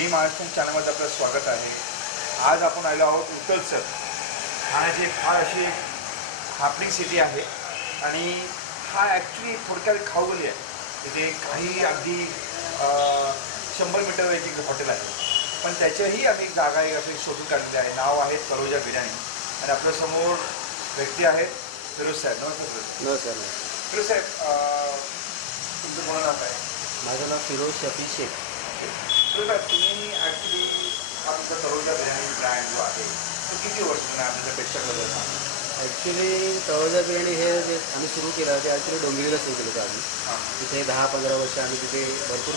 मी महाराष्ट्र चॅनलमध्ये आपलं स्वागत आहे। आज आपण आलो आहोत उतलसर, ठाण्याची फार अशी एक हॅपनिंग सिटी आहे आणि हा ॲक्च्युली थोडक्यात खाऊगली आहे। तिथे काही अगदी 100 मीटर एक हॉटेल आहे, पण त्याच्याही आम्ही जागा एक अशी शोधून काढलेली आहे। नाव आहे तळोजा बिर्याणी आणि आपल्यासमोर व्यक्ती आहेत फिरोज साहेब। नमस्कार नमस्कार। फिरोज साहेब, तुमचं पूर्ण नाव काय? माझं नाव फिरोज शफी शेख। फिरोज साहेब, तुम्ही ॲक्च्युली हा तुमचा तळोजा बिर्याणी ब्रँड जो आहे तो किती वर्ष तुम्ही आपल्याला पेक्षा ॲक्च्युली तळोजा बिर्याणी हे जे आम्ही सुरू केलं ते ॲक्च्युली डोंबिवलीला सुरू केलं होतं आम्ही। तिथे 10-15 वर्ष आम्ही तिथे भरपूर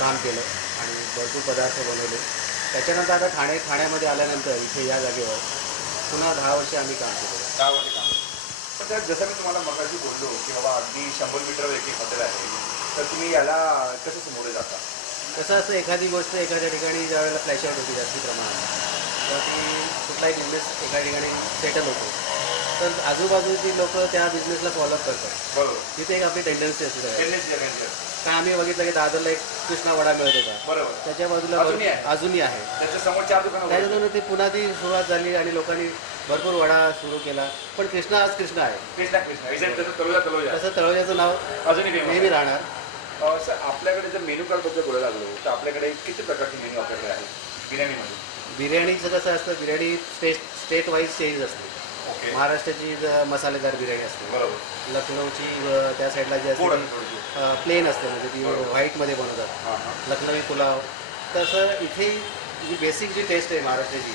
काम केलं आणि भरपूर पदार्थ बनवले। त्याच्यानंतर आता ठाण्यामध्ये आल्यानंतर इथे या जागेवर पुन्हा 10 वर्ष आम्ही काम केलं। 10 वर्ष काम केलं। पण त्यात जसं मी तुम्हाला मगाशी बोललो की बाबा अगदी 100 मीटरवर एक हॉटेल आहे, तर तुम्ही याला कसं समोरे जाता? कसं असं एखादी गोष्ट एखाद्या ठिकाणी ज्यावेळेला फ्लॅश आउट होती जास्त प्रमाणात, तर ती कुठलाही बिझनेस एका ठिकाणी सेटल होतो, तर आजूबाजूची लोक त्या बिझनेसला फॉलोअप करतात। बरोबर, तिथे एक आपली टेंडन्सी असते। टेंडन्सी कारण आम्ही बघितलं की दादरला एक कृष्णा वडा मिळत होता, बरोबर, त्याच्या बाजूला अजूनही आहे। त्याच्या समोर 4 दुकानं, त्याच्यातून ती पुन्हा ती सुरुवात झाली आणि लोकांनी भरपूर वडा सुरू केला। पण कृष्णा आज कृष्णा आहे, तसं तळोजाचं नाव अजूनही नेहमी राहणार। सर, आपल्याकडे जर मेन्यू कार्डबद्दल बोलायला लागलो तर आपल्याकडे किती प्रकारचे मेन्यू आपल्याकडे आहे बिर्याणीमध्ये? बिर्याणीचं कसं असतं, बिर्याणी स्टेट वाईज चेंज असते। ओके, महाराष्ट्राची मसालेदार बिर्याणी असते, बरोबर। लखनौची त्या साईडला जी असते प्लेन असते, म्हणजे ती व्हाईटमध्ये बनवतात, लखनवी पुलाव। तसं इथे जी बेसिक जी टेस्ट आहे महाराष्ट्राची,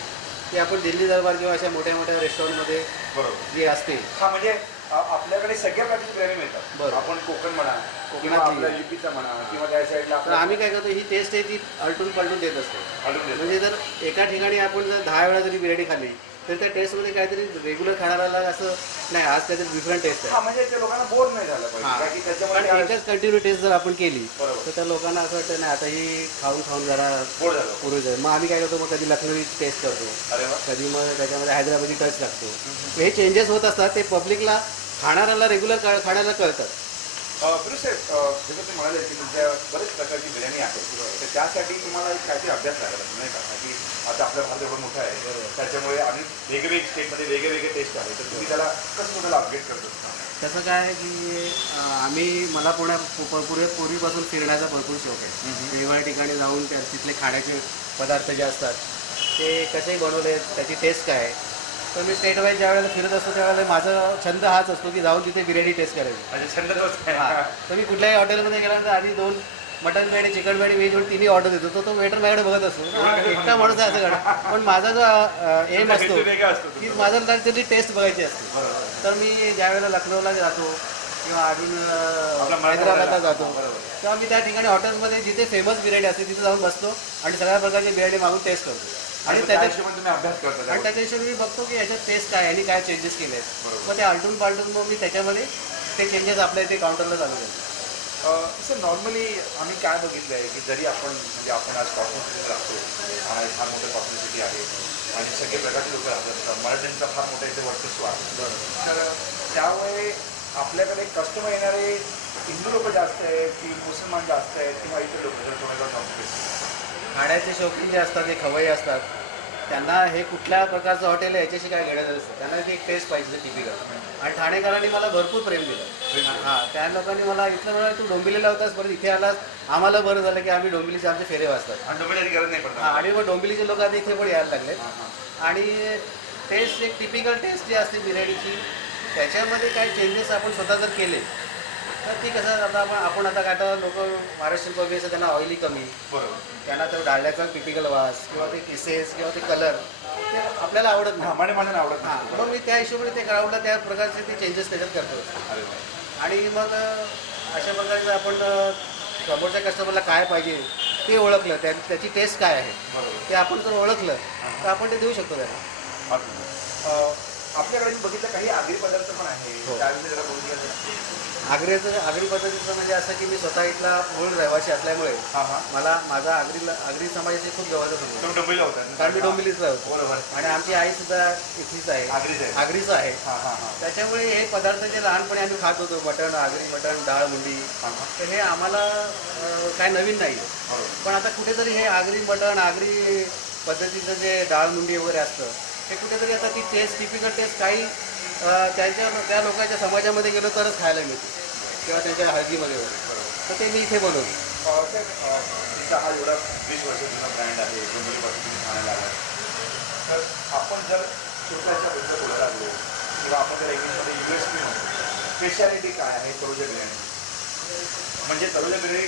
ती आपण दिल्ली दरबार किंवा अशा मोठ्या मोठ्या रेस्टॉरंटमध्ये बरोबर जी असते, हा म्हणजे आपल्याकडे सगळ्या प्रकारची बिर्याणी मिळतात। बरोबर, आपण कोकण म्हणा किंवा आपल्या युपीचा म्हणा किंवा त्या साईडला तर आम्ही काय करतो, ही टेस्ट आहे ती आलटून पलटून देत असतो। म्हणजे जर एका ठिकाणी आपण जर 10 वेळा जरी बिर्याणी खाल्ली तर त्या टेस्टमध्ये काहीतरी रेग्युलर खाणाऱ्याला असं नाही, आज काहीतरी डिफरंट टेस्ट आहे। म्हणजे ते लोकांना बोर नाही झालं पाहिजे, त्याच्यामध्ये एकच कंटिन्यू टेस्ट जर आपण केली बरोबर तर त्या लोकांना असं वाटतं नाही, आता ही खाऊन जरा बोर झालं पुरे जाईल। मग आम्ही काय करतो, मग कधी लखनवी टेस्ट करतो, अरे वा, कधी मग त्याच्यामध्ये हैदराबादी टच लागतो। हे चेंजेस होत असतात, ते पब्लिकला खाणाऱ्याला रेग्युलर खाण्याला कळतात। फिरोज साहेब, जसं तुम्ही म्हणाले की तुमच्या बरेच प्रकारची बिर्याणी आहे, तर त्यासाठी तुम्हाला एक काहीतरी अभ्यास करायला लागतो नाही का? की आता आपला भारत एवढं मोठा आहे, त्याच्यामुळे आणि वेगवेगळे स्टेटमध्ये वेगवेगळे टेस्ट आहे, तर तुम्ही त्याला कसं स्वतःला अपडेट करतो? तसं काय आहे की मला पूर्वीपासून फिरण्याचा भरपूर शौक आहे। वेगवेगळ्या ठिकाणी जाऊन तिथले खाण्याचे पदार्थ जे असतात ते कसे बनवले, त्याची टेस्ट काय आहे, तर मी स्टेट वाईज ज्या वेळेला फिरत असतो त्यावेळेला माझा छंद हाच असतो की जाऊन तिथे बिर्याणी टेस्ट करायची। म्हणजे छंद तोच आहे। तर मी कुठल्याही हॉटेलमध्ये गेल्यानंतर आधी 2 mutton biryani, chicken biryani, veg biryani तिन्ही ऑर्डर देतो। तो वेटर माझ्याकडे बघत असतो, एकटा माणूस आहे असं करा, पण माझा जो एम असतो की माझं त्याची टेस्ट बघायची असते। तर मी ज्या वेळेला लखनौला जातो किंवा अजून हैदराबादला जातो, तेव्हा मी त्या ठिकाणी हॉटेलमध्ये जिथे फेमस बिर्याणी असते तिथे जाऊन बसतो आणि सगळ्या प्रकारची बिर्याणी मागून टेस्ट करतो। आणि त्याच्या हिशोबाने मी बघतो की याच्यात टेस्ट काय आणि काय चेंजेस केले आहेत, मग ते आलटून पालटून मग मी त्याच्यामध्ये ते चेंजेस आपल्या इथे काउंटरला चालू करतो। सर, नॉर्मली आम्ही काय बघितलं आहे की जरी आपण म्हणजे आपण आज कॉस्मो सिटीत राहतो, फार मोठं कॉस्मो सिटी आहे आणि सगळे प्रकारचे लोक राहतात, मराठ्यांचा फार मोठा इथे वर्चस्व आहे, तर त्यामुळे आपल्याकडे कस्टमर येणारे हिंदू लोक जास्त आहेत की मुसलमान जास्त आहेत किंवा इतर लोक जर कोणाला सांगतो खाण्याचे शौकीन जे असतात, ते खवय्ये असतात, त्यांना हे कुठल्या प्रकारचं हॉटेल आहे याच्याशी काय घेणं असतं, त्यांना ती एक टेस्ट पाहिजे टिपिकल। आणि ठाणेकरांनी मला भरपूर प्रेम दिलं। त्या लोकांनी मला इथलं म्हणाला, तू डोंबिवलीला होतास, परत इथे आलास, आम्हाला बरं झालं की आम्ही डोंबिवलीचे आमचे फेरे वाचतात आणि मग डोंबिवलीचे लोक आता इथे पण यायला लागले। आणि टेस्ट एक टिपिकल टेस्ट जी असते बिर्याणीची, त्याच्यामध्ये काही चेंजेस आपण स्वतः जर केले तर ती कसं, आता आपण आता काय तर लोक महाराष्ट्रीयन पब्लिक असं त्यांना ऑइली कमी, त्यांना तो डाळण्याचा टिपिकल वास किंवा ते किसेस किंवा ते कलर ते आपल्याला आवडत नाही, आवडत नाही। मग मी त्या हिशोबाने ते ग्राउंडला त्या प्रकारचे ते चेंजेस त्याच्यात करतो। आणि मग अशा प्रकारे आपण समोरच्या कस्टमरला काय पाहिजे ते ओळखलं, त्याची टेस्ट काय आहे ते आपण जर ओळखलं तर आपण ते देऊ शकतो त्यांना। आपल्याकडे मी बघितलं काही आगरी पदार्थ पण आहे, हो. त्याविषयी जरा बोलूया जरा. आगरी पद्धतीचं म्हणजे असं की मी स्वतः इथला मूळ रहिवासी असल्यामुळे हां हां. मला माझा आगरी समाजाची खूप जवळचा संबंध तुम्ही डोंबिवलीला होता ना? कारण मी डोंबिवलीतला होतो बरोबर. आणि आमची आई सुद्धा इथलीच आहे, आगरीच आहे. आगरीचं आहे. हां हां हां. त्याच्यामुळे हे पदार्थ जे लहानपणी आम्ही खात होतो, मटण, आगरी मटण, डाळ मुंडी, हां हां. तर हे आम्हाला काय नवीन नाही. बरोबर. पण आता कुठेतरी हे आगरी मटण, आगरी पद्धतीचं जे डाळ मुंडी वगैरे असतं ते कुठेतरी आता ती टेस्ट, टिपिकल टेस्ट काही त्या लोकांच्या समाजामध्ये गेलो तरच खायला मिळते किंवा त्यांच्या हळदीमध्ये वगैरे. तर ते मी इथे बनवतो. तिचा हा एवढा 20 वर्ष जुना ब्रँड आहे, डोंबिवलीपासून तुम्ही ठाण्याला आला. तर आपण जर छोट्याच्याबद्दल बोलायला लागलो किंवा आपण जर इंग्लिशमध्ये USP म्हणतो, स्पेशालिटी काय आहे तळोजा बिर्याणी? म्हणजे तळोजा बिर्याणी,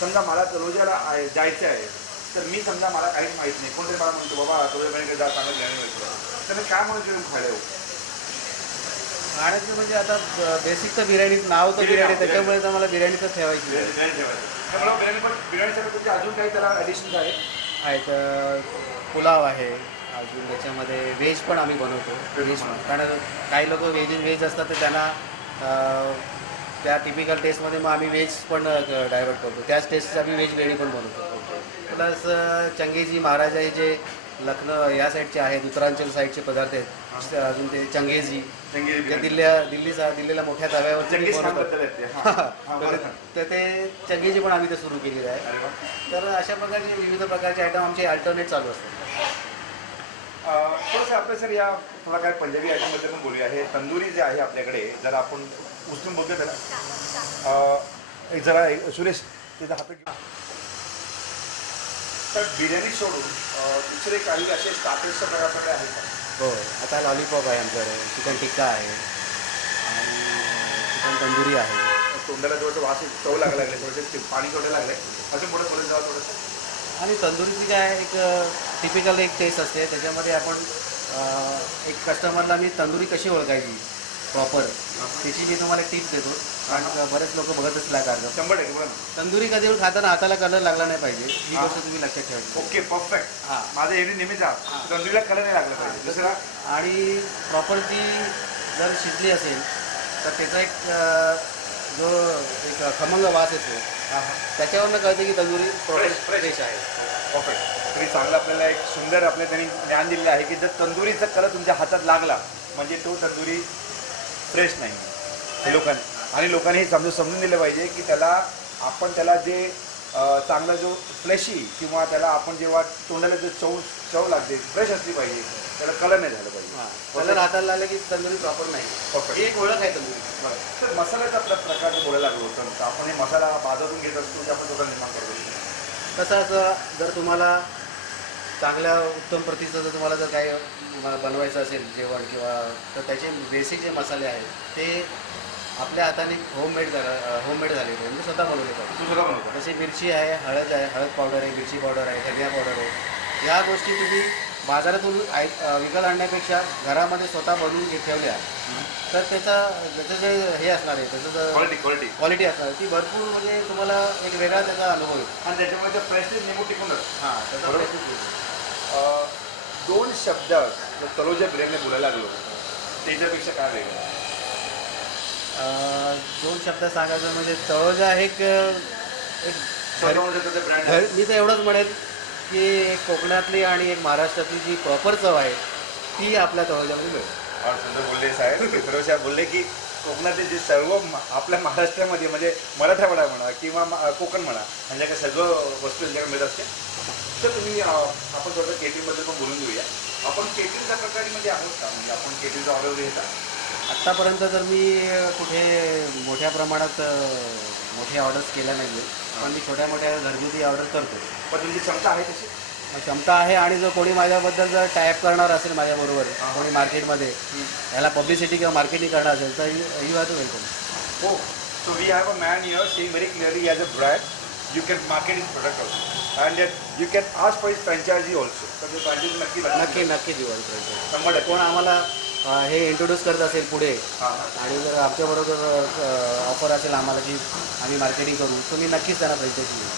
समजा मला तळोजाला जायचं आहे, तर मी समजा मला काहीच माहीत नाही, कोणतरी मला म्हणतो बाबा तळोजा बिर्याणी जा, चांगलं बिर्याणी मिळतो, तर मी काय म्हणून जेवण खायला येऊ? खाण्याचं म्हणजे आता बेसिक तर बिर्याणीच नाव तर बिर्याणी, त्याच्यामुळे तर मला बिर्याणीच ठेवायची बिर्याणी ठेवायची. मला बिर्याणी पण बिर्याणीसाठी तुमचे अजून काही त्याला ॲडिशन्स आहेत? पुलाव आहे, अजून त्याच्यामध्ये व्हेज पण आम्ही बनवतो. व्हेज कारण काही लोक व्हेज असतात तर त्यांना त्या टिपिकल टेस्टमध्ये मग आम्ही व्हेज पण डायवर्ट करतो. त्याच टेस्टची आम्ही व्हेज बिर्याणी पण बनवतो. प्लस चंगेजी महाराजाई जे लखनौ या साईडचे आहेत, उत्तरांचल साईडचे पदार्थ आहेत. अजून ते चंगेजी जे दिल्लीला मोठ्या तव्यावरती बनवतात, तर ते चंगेजी पण आम्ही ते सुरू केलेलं आहे. तर अशा प्रकारचे विविध प्रकारचे आयटम आमचे अल्टरनेट चालू असतात. थोडंसं आपलं सर या थोडा काय पंजाबी आयटमबद्दल पण बोलूया. हे तंदुरी जे आहे आपल्याकडे, जरा आपण उचलून बघूया त्याला. एक जरा सुरेश त्याचा हात घेऊ. तर बिर्याणी सोडून दुसरे काही असे स्टार्टर्सच्या प्रकारकडे आहेत का? हो, आता लॉलीपॉप आहे आमच्याकडे, चिकन टिक्का आहे आणि चिकन तंदुरी आहे. तोंडाला थोडंसं वास चव लागायला लागले, थोडेसे पाणी सोडायला लागले. असं पुढे बोलत जावं थोडंसं. आणि तंदुरीची काय एक टिपिकल एक टेस्ट असते. त्याच्यामध्ये आपण एक कस्टमरला मी तंदुरी कशी ओळखायची प्रॉपर, त्याची मी तुम्हाला एक टिप्स देतो. कारण बरेच लोक बघत असतील कारण 100% बोला ना. तंदुरी कधी पण खाताना हाताला कलर लागला नाही पाहिजे, ही गोष्ट तुम्ही लक्षात ठेवायची. Okay, perfect. हां, माझं एवढी नेहमीच तंदुरीला कलर नाही लागला पाहिजे. दुसरा, आणि प्रॉपर ती जर शिजली असेल तर त्याचा जो एक खमंग वास येतो, त्याच्यावरनं कळतं की तंदुरी फ्रेश आहे. परफेक्ट. तरी चांगलं आपल्याला एक सुंदर आपल्या त्यांनी ज्ञान दिलेलं आहे की जर तंदुरीचा कलर तुमच्या हातात लागला म्हणजे तो तंदुरी फ्रेश नाही लोकांनी. आणि लोकांनी हे समजून दिलं पाहिजे की आपण त्याला जे चांगला जो फ्लेशी किंवा त्याला आपण जेव्हा तोंडाला जो चव लागते फ्रेश असली पाहिजे, त्याला कलर नाही झालं पाहिजे. कलर हाताला लागला की तंदुरी प्रॉपर नाही. परफेक्ट. ही एक ओळख आहे तंदुरी. बरं. तर मसाल्याचा आपल्या प्रकार बोलायला लागलो होतं, आपण हे मसाला बाजारातून घेत असतो की आपण स्वतः निर्माण करतो? कसं असं, जर तुम्हाला चांगल्या उत्तम प्रतीचं जर तुम्हाला जर काही बनवायचं असेल जेवण किंवा, तर त्याचे बेसिक जे मसाले आहेत ते आपल्या हाताने होममेड झालेले आहे, म्हणजे स्वतः बनवले पाहिजे. तू स्वतः बनवतो? जसे मिरची आहे, हळद आहे, हळद पावडर आहे, मिरची पावडर आहे, धनिया पावडर आहे. ह्या गोष्टी तुम्ही बाजारातून विकत आणण्यापेक्षा घरामध्ये स्वतः बनवून ठेवल्या तर त्याचं जे हे असणार आहे, त्याचं क्वालिटी असणार ती भरपूर, म्हणजे तुम्हाला एक वेगळा त्याचा अनुभव येतो. आणि त्याच्यामुळे त्या फ्रेशनेस नेमून टिकून राहतो. हां, त्याचा फ्रेशनेस. 2 शब्द जर तळोजा बिर्याणी बोलायला लागलो त्याच्यापेक्षा काय वेगळं? 2 शब्द सांगायचं म्हणजे तळोजा एक ब्रँड. मी तर एवढंच म्हणेन की एक कोकणातली आणि एक महाराष्ट्रातली जी प्रॉपर चव आहे ती आपल्या तळोजामध्ये मिळेल. सुंदर बोलले साहेब. फिरोजसाहेब बोलले की कोकणातले जे सर्व आपल्या महाराष्ट्रामध्ये म्हणजे मराठवाडा म्हणा किंवा कोकण म्हणा, म्हणजे सगळं वस्तू त्यांच्याकडे मिळत असते. तर तुम्ही आपण थोडं केटरिंगबद्दल पण बोलून घेऊया. आपण केटरिंगच्या प्रकारे म्हणजे आहोत का, म्हणजे आपण केटरिंगचा ऑर्डर घेता? आत्तापर्यंत तर मी कुठे मोठ्या प्रमाणात मोठे ऑर्डर्स केल्या नाही आहेत, पण मी छोट्या मोठ्या घरगुती ऑर्डर करतो. पण तुमची क्षमता आहे तशी? क्षमता आहे, आणि जर कोणी माझ्याबद्दल जर टायअप करणार असेल माझ्याबरोबर, कोणी मार्केटमध्ये याला पब्लिसिटी किंवा मार्केटिंग करणार असेल तर यू हॅव टू वेलकम. हो. So we have a man here saying very clearly as a brand you can market his product also, and that you can ask for his franchisee also. तर ते franchise नक्की देऊ. 100% कोण आम्हाला हे introduce करत असेल पुढे आणि जर आमच्याबरोबर ऑफर असेल आम्हाला की आम्ही मार्केटिंग करू, तर मी नक्कीच त्यांना फ्रँचायझी देऊ.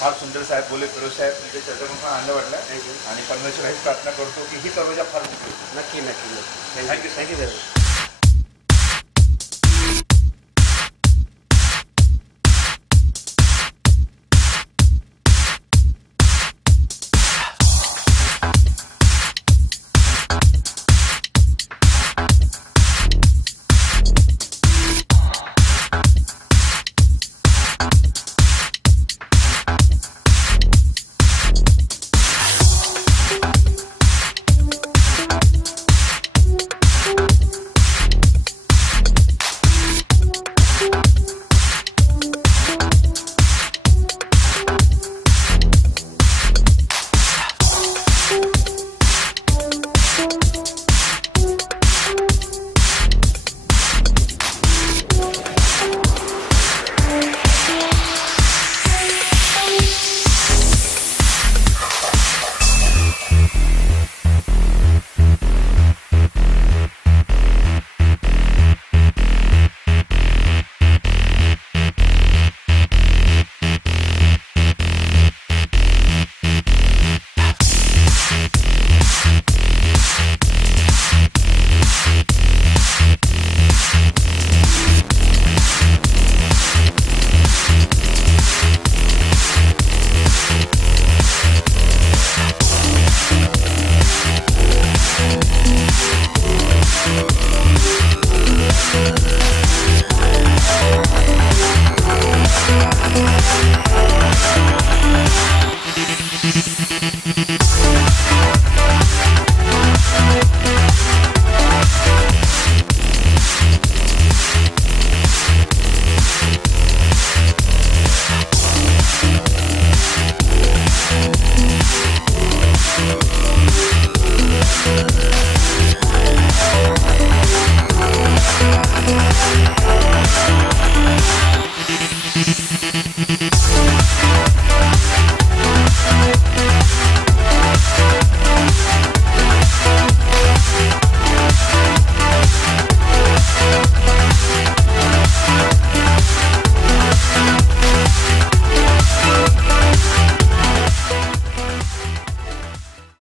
फार सुंदर साहेब बोले, फिरोज साहेब तुमच्या चर्चा करून फार आनंद वाटला थँक्यू. आणि परमेश्वर हीच प्रार्थना करतो की ही परमेश्वर फार मोठी होती. नक्की नक्की नक्की Thank you, thank you very much.